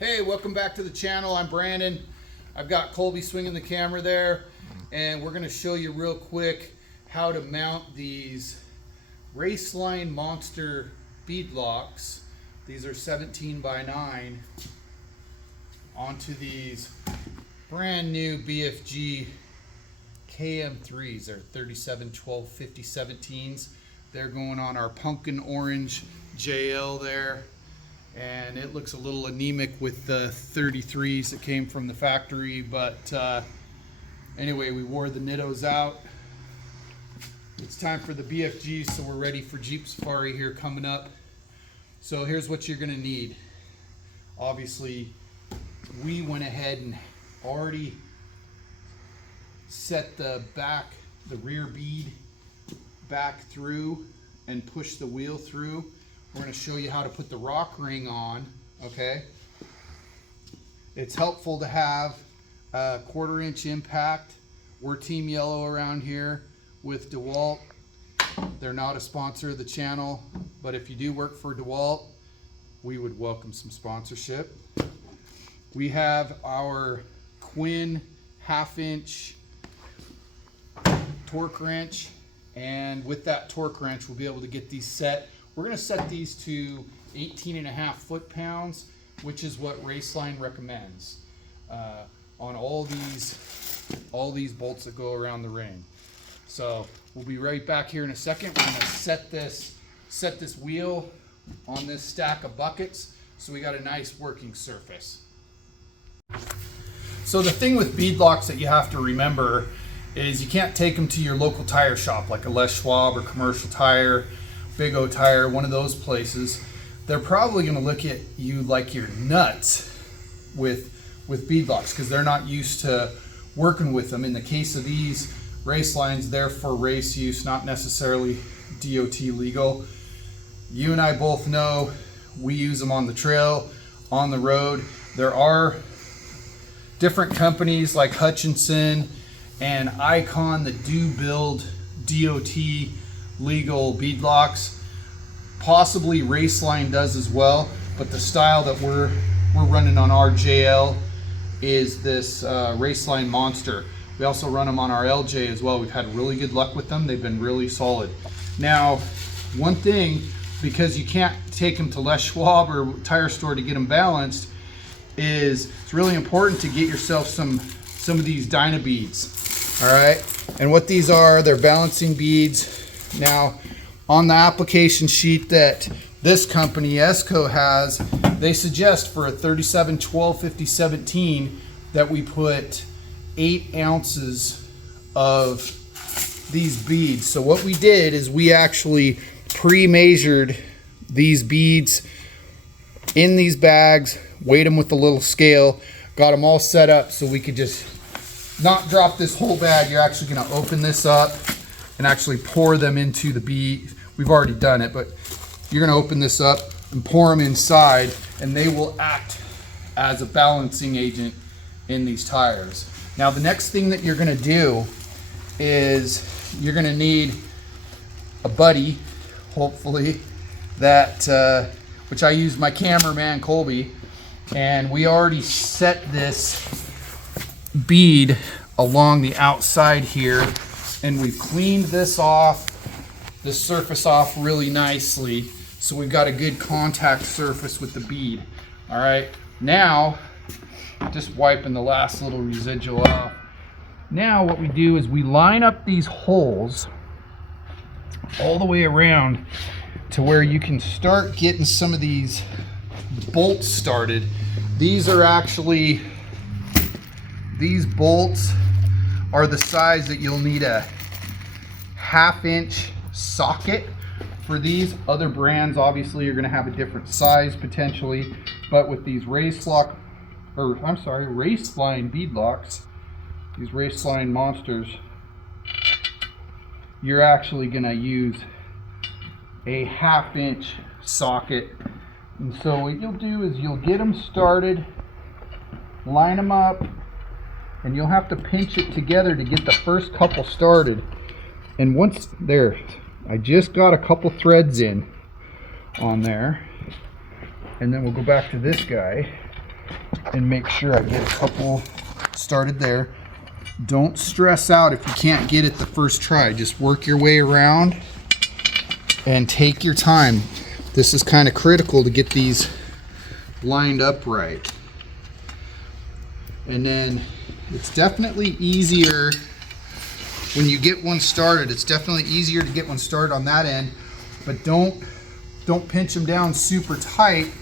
Hey, welcome back to the channel. I'm Brandon. I've got Kolby swinging the camera there, and we're going to show you real quick how to mount these Raceline Monster beadlocks. These are 17 by 9 onto these brand new BF KM3s. They're 37, 12, 50, 17s. They're going on our pumpkin orange JL there. And it looks a little anemic with the 33s that came from the factory, but anyway, we wore the Nittos out. It's time for the BFGs, so we're ready for Jeep Safari here coming up. So here's what you're gonna need. Obviously, we went ahead and already set the rear bead back through and push the wheel through. We're going to show you how to put the rock ring on, okay? It's helpful to have a 1/4 inch impact. We're Team Yellow around here with DeWalt. They're not a sponsor of the channel, but if you do work for DeWalt, we would welcome some sponsorship. We have our Quinn 1/2 inch torque wrench, and with that torque wrench, we'll be able to get these set. We're going to set these to 18.5 foot-pounds, which is what Raceline recommends on all these bolts that go around the ring. So we'll be right back here in a second. We're going to set this wheel on this stack of buckets so we got a nice working surface. So the thing with beadlocks that you have to remember is you can't take them to your local tire shop like a Les Schwab or Commercial Tire, Big O Tire, one of those places. They're probably going to look at you like you're nuts with beadlocks because they're not used to working with them. In the case of these Racelines, they're for race use, not necessarily DOT legal. You and I both know we use them on the trail, on the road. There are different companies like Hutchinson and Icon that do build DOT legal beadlocks. Possibly Raceline does as well, but the style that we're running on our JL is this Raceline Monster. We also run them on our LJ as well. We've had really good luck with them. They've been really solid. Now, one thing, because you can't take them to Les Schwab or tire store to get them balanced, is it's really important to get yourself some of these Dyna beads. All right, and what these are, they're balancing beads. Now, on the application sheet that this company, Esco, has, they suggest for a 37, 12, 50, 17 that we put 8 ounces of these beads. So what we did is we actually pre-measured these beads in these bags, weighed them with a little scale, got them all set up so we could just not drop this whole bag. You're actually going to open this up and actually pour them into the bead. We've already done it, but you're going to open this up and pour them inside, and they will act as a balancing agent in these tires. Now, the next thing that you're going to do is you're going to need a buddy, hopefully, that which I use my cameraman Kolby, and we already set this bead along the outside here, and we've cleaned this surface off really nicely, so we've got a good contact surface with the bead. All right, now just wiping the last little residual off. Now what we do is we line up these holes all the way around to where you can start getting some of these bolts started. These bolts are the size that you'll need a 1/2 inch socket for these. Other brands obviously are going to have a different size potentially, but with these Raceline beadlocks, these Raceline Monsters, you're actually going to use a 1/2 inch socket. And so what you'll do is you'll get them started, line them up, and you'll have to pinch it together to get the first couple started. And once there, I just got a couple threads in on there, and then we'll go back to this guy. and make sure I get a couple started there. Don't stress out if you can't get it the first try. Just work your way around and take your time. This is kind of critical to get these lined up right. And then it's definitely easier when you get one started. It's definitely easier to get one started on that end, but don't pinch them down super tight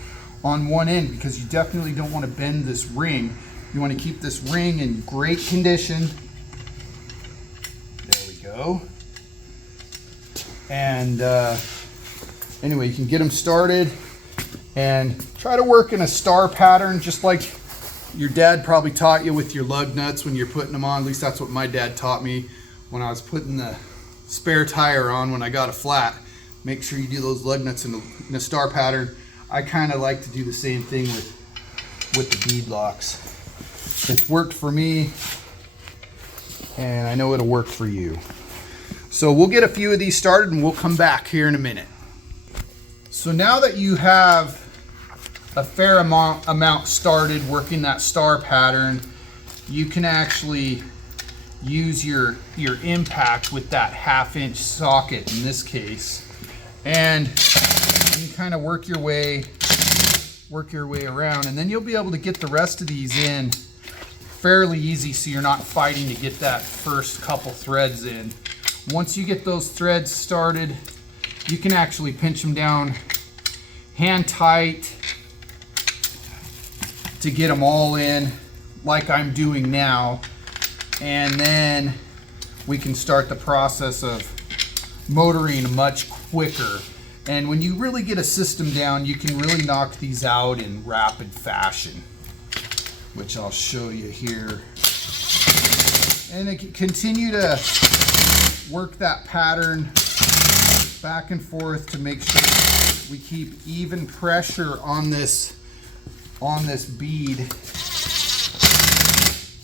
on one end, because you definitely don't want to bend this ring. You want to keep this ring in great condition. There we go. And anyway, you can get them started and try to work in a star pattern, just like your dad probably taught you with your lug nuts when you're putting them on. At least that's what my dad taught me when I was putting the spare tire on when I got a flat. Make sure you do those lug nuts in a star pattern. I kind of like to do the same thing with the beadlocks. It's worked for me, and I know it'll work for you. So we'll get a few of these started and we'll come back here in a minute. So now that you have a fair amount started working that star pattern, you can actually use your impact with that 1/2-inch socket in this case, and you kind of work your way around, and then you'll be able to get the rest of these in fairly easy, so you're not fighting to get that first couple threads in. Once you get those threads started, you can actually pinch them down hand tight to get them all in like I'm doing now, and then we can start the process of motoring much quicker. And when you really get a system down, you can really knock these out in rapid fashion, which I'll show you here. And continue to work that pattern back and forth to make sure we keep even pressure on this bead,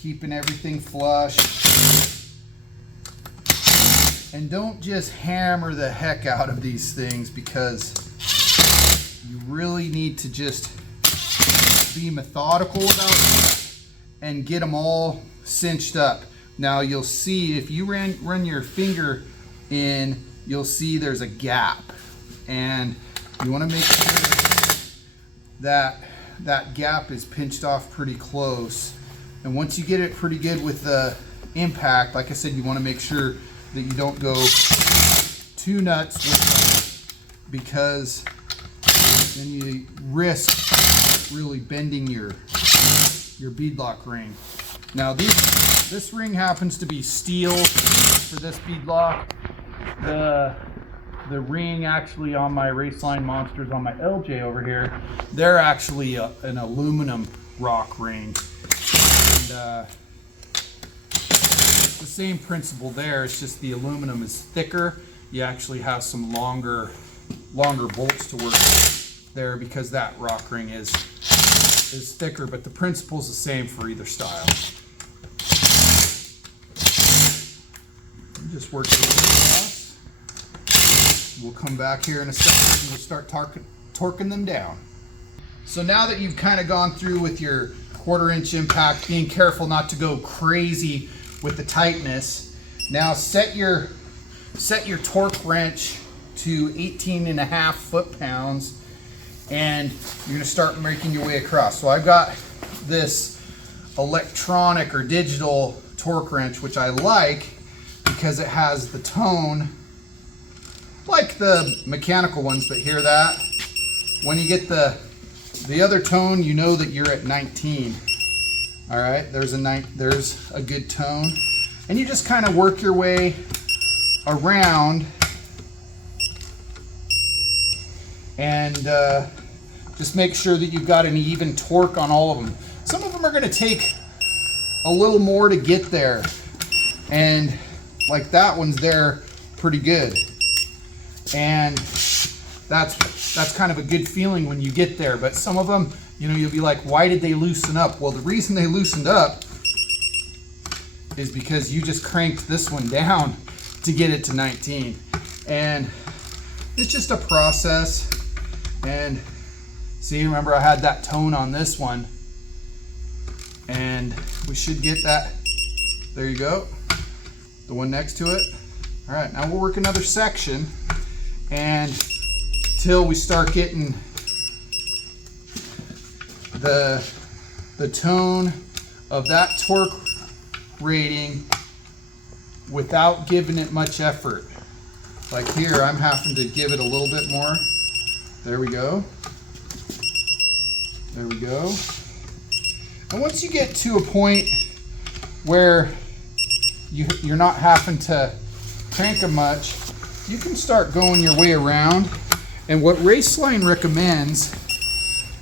keeping everything flush. And don't just hammer the heck out of these things, because you really need to just be methodical about it and get them all cinched up. Now you'll see if you run your finger in, you'll see there's a gap, and you want to make sure that that gap is pinched off pretty close. And once you get it pretty good with the impact, like I said, you want to make sure that you don't go too nuts with them, because then you risk really bending your beadlock ring. Now this ring happens to be steel for this beadlock. The ring actually on my Raceline Monsters on my LJ over here, they're actually an aluminum rock ring. And the same principle there. It's just the aluminum is thicker. You actually have some longer bolts to work there, because that rock ring is thicker, but the principle is the same for either style. Just work it across. We'll come back here in a second and we'll start torquing them down. So now that you've kind of gone through with your 1/4-inch impact, being careful not to go crazy with the tightness, now set your torque wrench to 18.5 foot-pounds, and you're going to start making your way across. So I've got this electronic or digital torque wrench, which I like because it has the tone like the mechanical ones, but hear that? When you get the other tone, you know that you're at 19. All right, there's a good tone. And you just kind of work your way around and just make sure that you've got an even torque on all of them. Some of them are going to take a little more to get there, and like that one's there pretty good, and that's kind of a good feeling when you get there. But some of them, you know, you'll be like, why did they loosen up? Well, the reason they loosened up is because you just cranked this one down to get it to 19. And it's just a process. And see, remember I had that tone on this one, And we should get that. There you go. The one next to it. All right, now we'll work another section and till we start getting the tone of that torque rating without giving it much effort. Like here, I'm having to give it a little bit more. There we go. There we go. And once you get to a point where you're not having to crank them much, you can start going your way around. And what Raceline recommends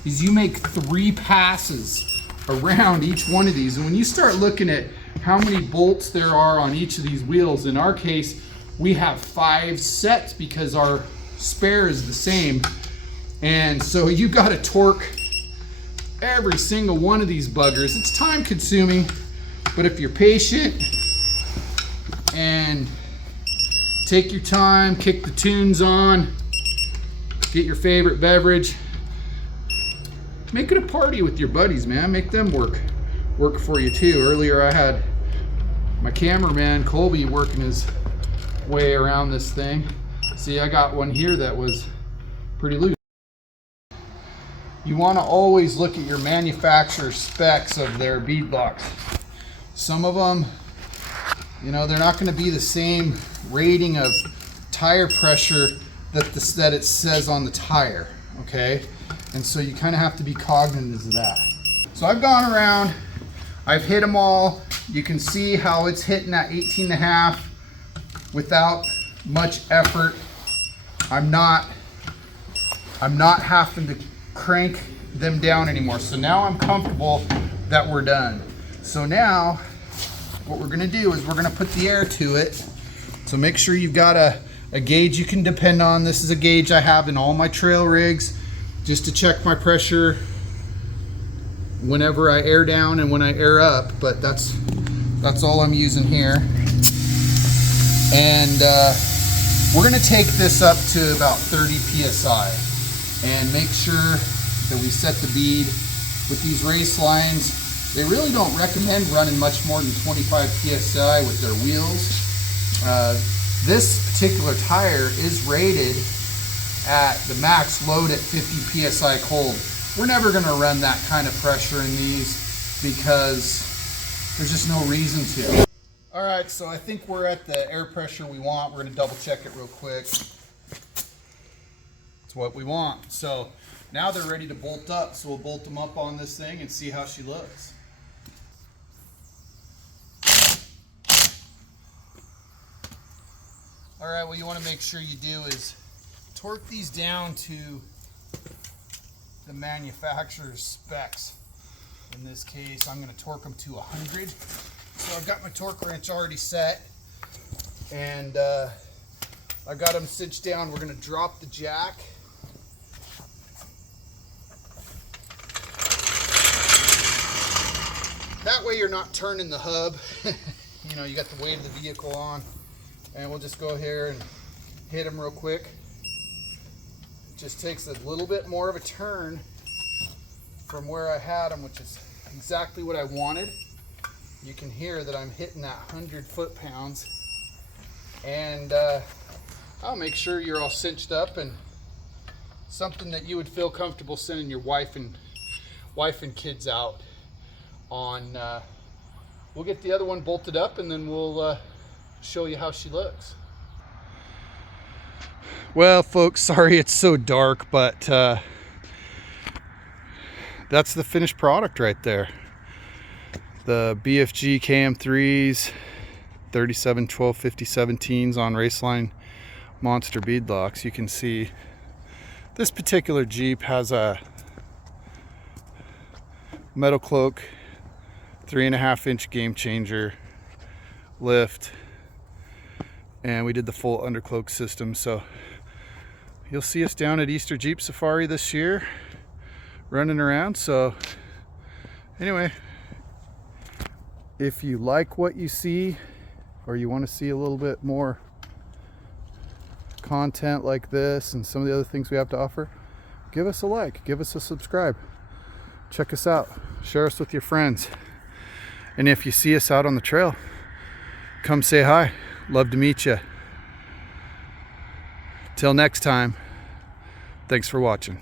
is you make 3 passes around each one of these. And when you start looking at how many bolts there are on each of these wheels, in our case, we have 5 sets because our spare is the same. And so you got to torque every single one of these buggers. It's time consuming, but if you're patient and take your time, kick the tunes on, get your favorite beverage, make it a party with your buddies, man. Make them work for you too. Earlier I had my cameraman Kolby working his way around this thing. See, I got one here that was pretty loose. You want to always look at your manufacturer specs of their beadlocks. Some of them, you know, they're not going to be the same rating of tire pressure that it says on the tire, okay? And so you kind of have to be cognizant of that. So I've gone around, I've hit them all. You can see how it's hitting that 18.5 without much effort. I'm not having to crank them down anymore. So now I'm comfortable that we're done. So now what we're gonna do is we're gonna put the air to it. So make sure you've got a gauge you can depend on. This is a gauge I have in all my trail rigs just to check my pressure whenever I air down and when I air up, but that's all I'm using here. And we're gonna take this up to about 30 PSI and make sure that we set the bead. With these Racelines, they really don't recommend running much more than 25 PSI with their wheels. This particular tire is rated at the max load at 50 PSI cold. We're never gonna run that kind of pressure in these because there's just no reason to. All right, so I think we're at the air pressure we want. We're gonna double check it real quick. It's what we want. So now they're ready to bolt up. So we'll bolt them up on this thing and see how she looks. All right, what you want to make sure you do is torque these down to the manufacturer's specs. In this case, I'm going to torque them to 100. So I've got my torque wrench already set, and I've got them cinched down. We're going to drop the jack. That way you're not turning the hub. You know, you got the weight of the vehicle on. And we'll just go here and hit them real quick. It just takes a little bit more of a turn from where I had them, which is exactly what I wanted. You can hear that I'm hitting that 100 foot-pounds. And I'll make sure you're all cinched up and something that you would feel comfortable sending your wife and kids out on. We'll get the other one bolted up and then we'll show you how she looks. Well, folks, sorry it's so dark, but that's the finished product right there. The BF KM3s, 37 1250 17s on Raceline Monster beadlocks. You can see this particular Jeep has a metal cloak, 3.5-inch game changer lift, and we did the full undercloak system. So you'll see us down at Easter Jeep Safari this year running around. So anyway, if you like what you see or you want to see a little bit more content like this and some of the other things we have to offer, give us a like, give us a subscribe, check us out, share us with your friends. And if you see us out on the trail, come say hi. Love to meet you. Till next time, thanks for watching.